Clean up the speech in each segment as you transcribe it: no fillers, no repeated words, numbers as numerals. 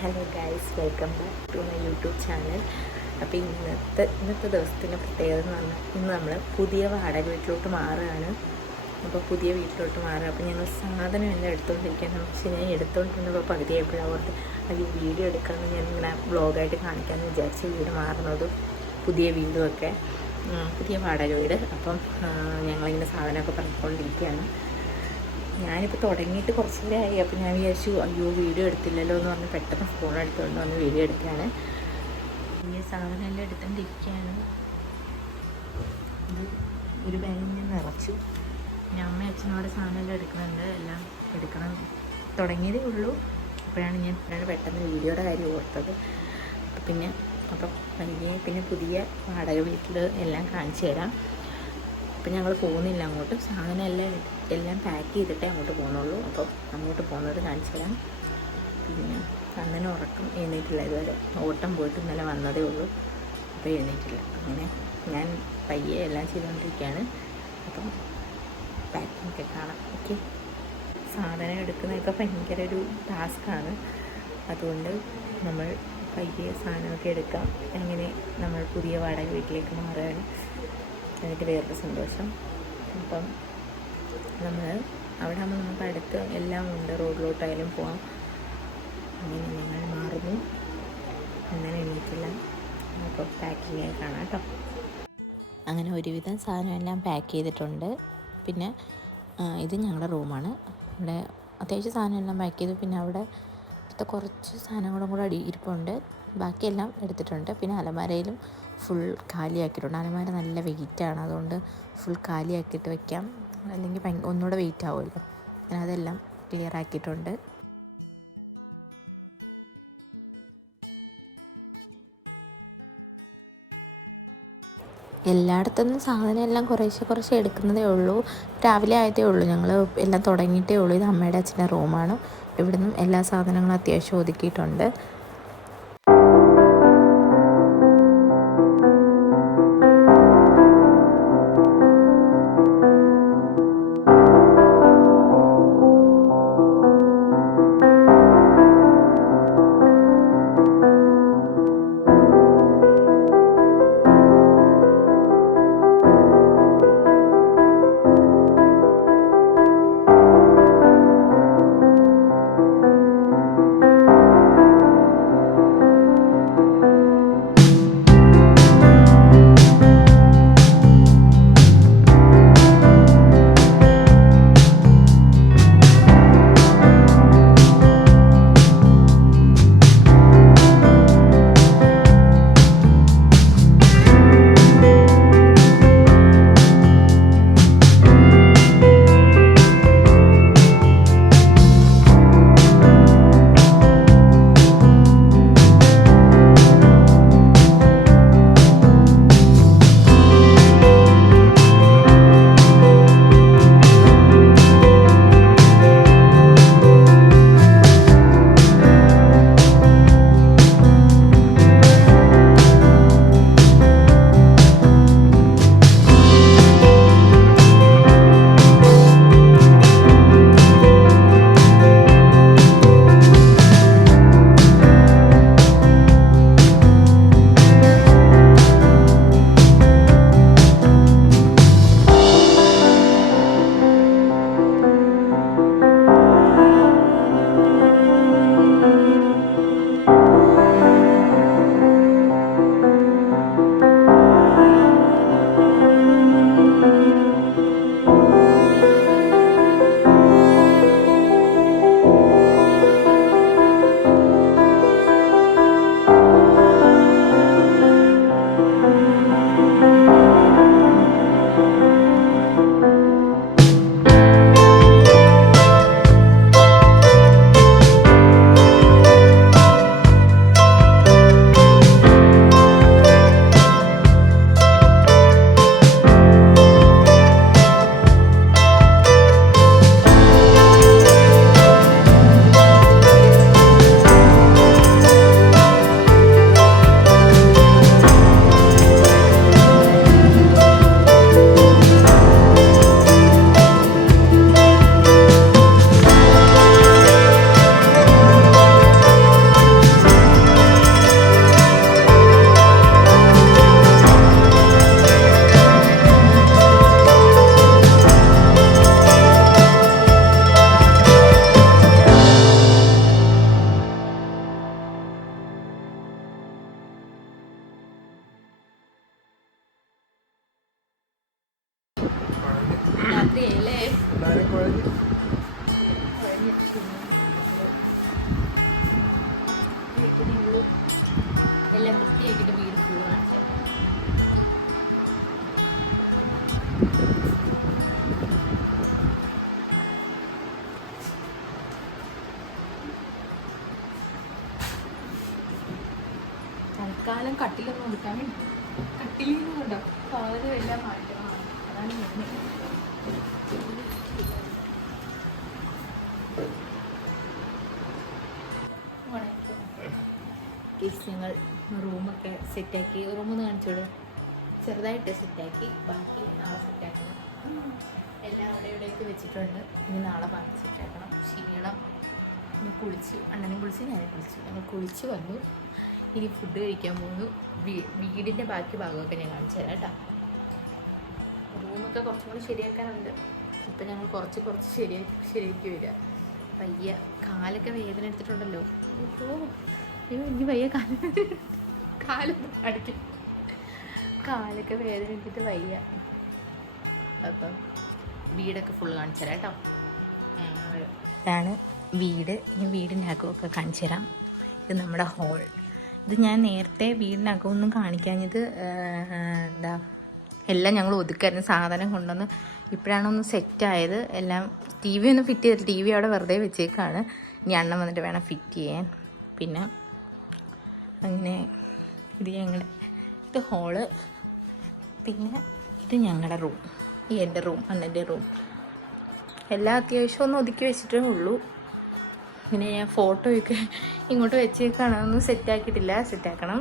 Hello guys, welcome back to my YouTube channel. അപ്പോൾ ഇന്നത്തെ ദിവസത്തിൻ്റെ പ്രത്യേകത എന്ന് പറഞ്ഞാൽ ഇന്ന് നമ്മൾ പുതിയ വാടക വീട്ടിലോട്ട് മാറുകയാണ്. അപ്പോൾ പുതിയ വീട്ടിലോട്ട് മാറുക. അപ്പോൾ ഞങ്ങൾ സാധനം എല്ലാം എടുത്തുകൊണ്ടിരിക്കുകയാണ്. പക്ഷേ ഞാൻ എടുത്തുകൊണ്ടിരുന്നപ്പോൾ പകുതിയായപ്പോഴാണ് ഓർത്ത് വീഡിയോ എടുക്കാമെന്ന് ഞാൻ ഇങ്ങനെ വ്ളോഗായിട്ട് കാണിക്കാമെന്ന് വിചാരിച്ച് വീട് മാറുന്നതും പുതിയ വീടുമൊക്കെ പുതിയ വാടക വീട്. അപ്പം ഞങ്ങളിങ്ങനെ സാധനമൊക്കെ പറഞ്ഞുകൊണ്ടിരിക്കുകയാണ്. ഞാനിപ്പോൾ തുടങ്ങിയിട്ട് കുറച്ച് നേരമായി. അപ്പോൾ ഞാൻ വിചാരിച്ചു വീഡിയോ എടുത്തില്ലല്ലോ എന്ന് പറഞ്ഞ് പെട്ടെന്ന് ഫോൺ എടുത്തുകൊണ്ട് വന്ന് വീഡിയോ എടുക്കുകയാണ്. ഈ സാധനമെല്ലാം എടുത്തുകൊണ്ടിരിക്കുകയാണ്. ഇത് ഒരു ബാഗിൽ ഞാൻ നിറച്ചു. പിന്നെ അമ്മ അച്ഛനോടെ സാധനമെല്ലാം എടുക്കുന്നുണ്ട്. എല്ലാം എടുക്കണം തുടങ്ങിയതേ ഉള്ളൂ. അപ്പോഴാണ് ഞാൻ പെട്ടെന്ന് വീഡിയോയുടെ കാര്യം ഓർത്തത്. അപ്പം പിന്നെ പുതിയ വാടക വീട്ടിൽ എല്ലാം കാണിച്ചു തരാം. അപ്പം ഞങ്ങൾ പോകുന്നില്ല അങ്ങോട്ട്. സാധനം എല്ലാം പാക്ക് ചെയ്തിട്ടേ അങ്ങോട്ട് പോകുന്നുള്ളൂ. അപ്പോൾ അങ്ങോട്ട് പോകുന്നത് കാണിച്ചു തരാം. പിന്നെ അന്നനെ ഉറക്കം എഴുന്നേറ്റില്ല ഇതുവരെ. ഓട്ടം പോയിട്ട് ഇന്നലെ വന്നതേ ഉള്ളൂ. അപ്പോൾ എഴുന്നേറ്റില്ല. അങ്ങനെ ഞാൻ പയ്യെ എല്ലാം ചെയ്തുകൊണ്ടിരിക്കുകയാണ്. അപ്പം പാക്കിംഗ് ഒക്കെ കാണാം. ഓക്കെ. സാധനം എടുക്കുന്നതൊക്കെ ഭയങ്കര ഒരു ടാസ്ക്കാണ്. അതുകൊണ്ട് നമ്മൾ പയ്യെ സാധനമൊക്കെ എടുക്കാം. അങ്ങനെ നമ്മൾ പുതിയ വാടക വീട്ടിലേക്ക് മാറുകയാണ്. എനിക്ക് വേറൊരു സന്തോഷം. അപ്പം നമ്മൾ അവിടെ ആകുമ്പോൾ നമുക്ക് അടുത്ത് എല്ലാം ഉണ്ട്. റോഡിലോട്ടായാലും പോവാം. അങ്ങനെ ഞങ്ങൾ മാറുന്നു. അങ്ങനെ എണീറ്റില്ല. അപ്പോൾ പാക്കിങ് ആയി കാണാം കേട്ടോ. അങ്ങനെ ഒരുവിധം സാധനമെല്ലാം പാക്ക് ചെയ്തിട്ടുണ്ട്. പിന്നെ ഇത് ഞങ്ങളുടെ റൂമാണ്. ഇവിടെ അത്യാവശ്യം സാധനമെല്ലാം പാക്ക് ചെയ്തു. പിന്നെ അവിടെ കുറച്ച് സാധനങ്ങളും കൂടെ ഇരിപ്പുണ്ട്. ബാക്കിയെല്ലാം എടുത്തിട്ടുണ്ട്. പിന്നെ അലമാരയിലും ഫുൾ കാലിയാക്കിയിട്ടുണ്ട്. അലമാര നല്ല വെയിറ്റാണ്. അതുകൊണ്ട് ഫുൾ കാലിയാക്കിയിട്ട് വെക്കാം. അല്ലെങ്കിൽ ഒന്നുകൂടെ വെയിറ്റ് ആവുമല്ലോ. ഞാൻ അതെല്ലാം ക്ലിയർ ആക്കിയിട്ടുണ്ട്. എല്ലായിടത്തുനിന്നും സാധനം എല്ലാം കുറേശ്ശെ എടുക്കുന്നതേ ഉള്ളൂ. രാവിലെ ആയതേ ഉള്ളൂ. ഞങ്ങൾ എല്ലാം തുടങ്ങിയിട്ടേ ഉള്ളൂ. ഇത് അമ്മയുടെ അച്ഛൻ്റെ റൂമാണ്. ഇവിടുന്ന് എല്ലാ സാധനങ്ങളും അത്യാവശ്യം ഒതുക്കിയിട്ടുണ്ട്. ഫുള്ള് എല്ലാം വൃത്തിയാക്കിയിട്ട് വീട് ഫുള്ള് കാണിച്ചത്. തൽക്കാലം കട്ടിലൊന്നും കൊടുക്കാൻ വേണ്ടി കട്ടിലിൽ നിന്നുണ്ടോ സാധനം എല്ലാം മാറ്റമാണ്. അതാണ് ഞങ്ങൾ റൂമൊക്കെ സെറ്റാക്കി. റൂമൊന്ന് കാണിച്ചോളൂ. ചെറുതായിട്ട് സെറ്റാക്കി, ബാക്കി നാളെ സെറ്റാക്കണം. എല്ലാം അവിടെ ഇവിടെയൊക്കെ വെച്ചിട്ടുണ്ട്. ഇനി നാളെ ബാക്കി സെറ്റാക്കണം. ക്ഷീണം. കുളിച്ചു, അണ്ണനും കുളിച്ച് ഞാനും കുളിച്ചു. ഞങ്ങൾ കുളിച്ച് വന്നു. ഇനി ഫുഡ് കഴിക്കാൻ പോകുന്നു. വീടിൻ്റെ ബാക്കി ഭാഗമൊക്കെ ഞാൻ കാണിച്ചു തരാം കേട്ടോ. റൂമൊക്കെ കുറച്ചും കൂടി ശരിയാക്കാനുണ്ട്. ഇപ്പം ഞങ്ങൾ കുറച്ച് ശരിയാക്കി വരിക. വയ്യ, കാലൊക്കെ വേദന എടുത്തിട്ടുണ്ടല്ലോ. ഇനി വയ്യ, കാലൊന്നും അടിക്കും. കാലൊക്കെ വേദന എടുത്തിട്ട് വയ്യ. അപ്പം വീടൊക്കെ ഫുള്ള് കാണിച്ചു തരാം കേട്ടോ. ഇതാണ് വീട്. ഇനി വീടിൻ്റെ അകമൊക്കെ കാണിച്ചു തരാം. ഇത് നമ്മുടെ ഹോൾ. ഇത് ഞാൻ നേരത്തെ വീടിനകമൊന്നും കാണിക്കാഞ്ഞത് എന്താ, എല്ലാം ഞങ്ങൾ ഒതുക്കായിരുന്നു. സാധനം കൊണ്ടുവന്ന് ഇപ്പോഴാണ് ഒന്ന് സെറ്റായത്. എല്ലാം ടി വി ഒന്നും ഫിറ്റ് ചെയ്തിട്ട് ടി വി അവിടെ വെറുതെ വെച്ചേക്കാണ്. ഇനി അണ്ണൻ വന്നിട്ട് വേണം ഫിറ്റ് ചെയ്യാൻ. പിന്നെ അങ്ങനെ ഇത് ഇത് ഹോള്. പിന്നെ ഇത് ഞങ്ങളുടെ റൂം. ഈ എൻ്റെ റൂം, അണ്ണൻ്റെ റൂം. എല്ലാം അത്യാവശ്യം ഒന്ന് ഒതുക്കി വെച്ചിട്ടേ ഉള്ളൂ. പിന്നെ ഞാൻ ഫോട്ടോയൊക്കെ ഇങ്ങോട്ട് വെച്ചേക്കാണ്. ഒന്നും സെറ്റാക്കിയിട്ടില്ല, സെറ്റാക്കണം.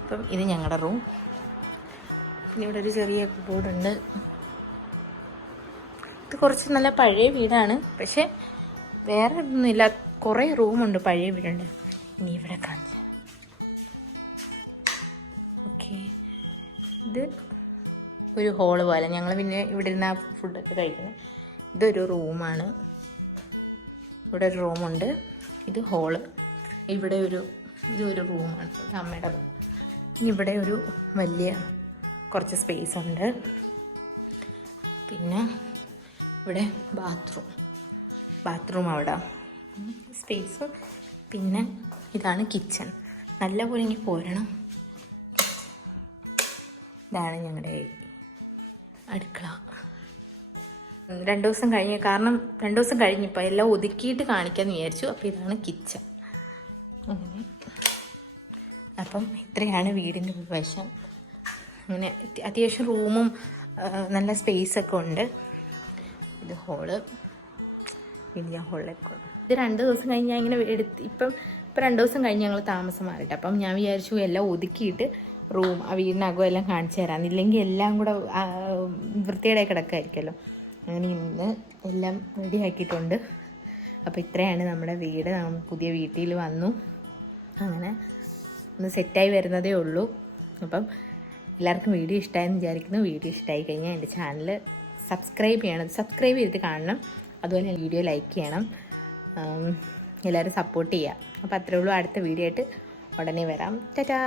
അപ്പം ഇത് ഞങ്ങളുടെ റൂം. പിന്നെ ഇവിടെ ഒരു ചെറിയ ബോർഡുണ്ട്. ഇത് കുറച്ച് നല്ല പഴയ വീടാണ്, പക്ഷെ വേറെ ഒന്നുമില്ല. കുറേ റൂമുണ്ട്, പഴയ വീടുണ്ട്. ഇനി ഇവിടെ കാണിച്ചു. ഓക്കെ, ഇത് ഒരു ഹോള് പോലെ. ഞങ്ങൾ പിന്നെ ഇവിടെ ഇരുന്ന് ആ ഫുഡൊക്കെ കഴിക്കുന്നത്. ഇതൊരു റൂമാണ്. ഇവിടെ ഒരു റൂമുണ്ട്. ഇത് ഹോള്. ഇവിടെ ഇതൊരു റൂമാണ്. ഇത് അമ്മയുടെ റൂം. ഇനി ഇവിടെ ഒരു വലിയ കുറച്ച് സ്പേസ് ഉണ്ട്. പിന്നെ ഇവിടെ ബാത്റൂം അവിടെ സ്പേസ്. പിന്നെ ഇതാണ് കിച്ചൺ. നല്ലപോലെ ഇനി പോരണം. ഇതാണ് ഞങ്ങളുടെ അടുക്കള. 2 ദിവസം കഴിഞ്ഞ്, കാരണം 2 ദിവസം കഴിഞ്ഞപ്പോൾ എല്ലാം ഒതുക്കിയിട്ട് കാണിക്കാമെന്ന് വിചാരിച്ചു. അപ്പോൾ ഇതാണ് കിച്ചൺ. അങ്ങനെ അപ്പം ഇത്രയാണ് വീടിൻ്റെ വശം. അങ്ങനെ അത്യാവശ്യം റൂമും നല്ല സ്പേസൊക്കെ ഉണ്ട്. ഇത് ഹോള്. പിന്നെ ഞാൻ ഹോളിലേക്ക് ഇത് 2 ദിവസം കഴിഞ്ഞ് ഞാൻ ഇങ്ങനെ ഇപ്പം 2 ദിവസം കഴിഞ്ഞ് ഞങ്ങൾ താമസം മാറിയിട്ട്. അപ്പം ഞാൻ വിചാരിച്ചു എല്ലാം ഒതുക്കിയിട്ട് റൂം, ആ വീടിനകം എല്ലാം കാണിച്ചു തരാം. ഇല്ലെങ്കിൽ എല്ലാം കൂടെ വൃത്തിയുടെ കിടക്കായിരിക്കുമല്ലോ. അങ്ങനെ ഇന്ന് എല്ലാം റെഡി ആക്കിയിട്ടുണ്ട്. അപ്പോൾ ഇത്രയാണ് നമ്മുടെ വീട്. നമ്മൾ പുതിയ വീട്ടിൽ വന്നു. അങ്ങനെ ഒന്ന് സെറ്റായി വരുന്നതേ ഉള്ളൂ. അപ്പം എല്ലാവർക്കും വീഡിയോ ഇഷ്ടമായെന്ന് വിചാരിക്കുന്നു. വീഡിയോ ഇഷ്ടമായി കഴിഞ്ഞാൽ എൻ്റെ ചാനൽ സബ്സ്ക്രൈബ് ചെയ്യണം. സബ്സ്ക്രൈബ് ചെയ്തിട്ട് കാണണം. അതുപോലെ വീഡിയോ ലൈക്ക് ചെയ്യണം. എല്ലാവരും സപ്പോർട്ട് ചെയ്യുക. അപ്പോൾ അത്രയേ ഉള്ളൂ. അടുത്ത വീഡിയോ ആയിട്ട് ഉടനെ വരാം. ടാറ്റാ.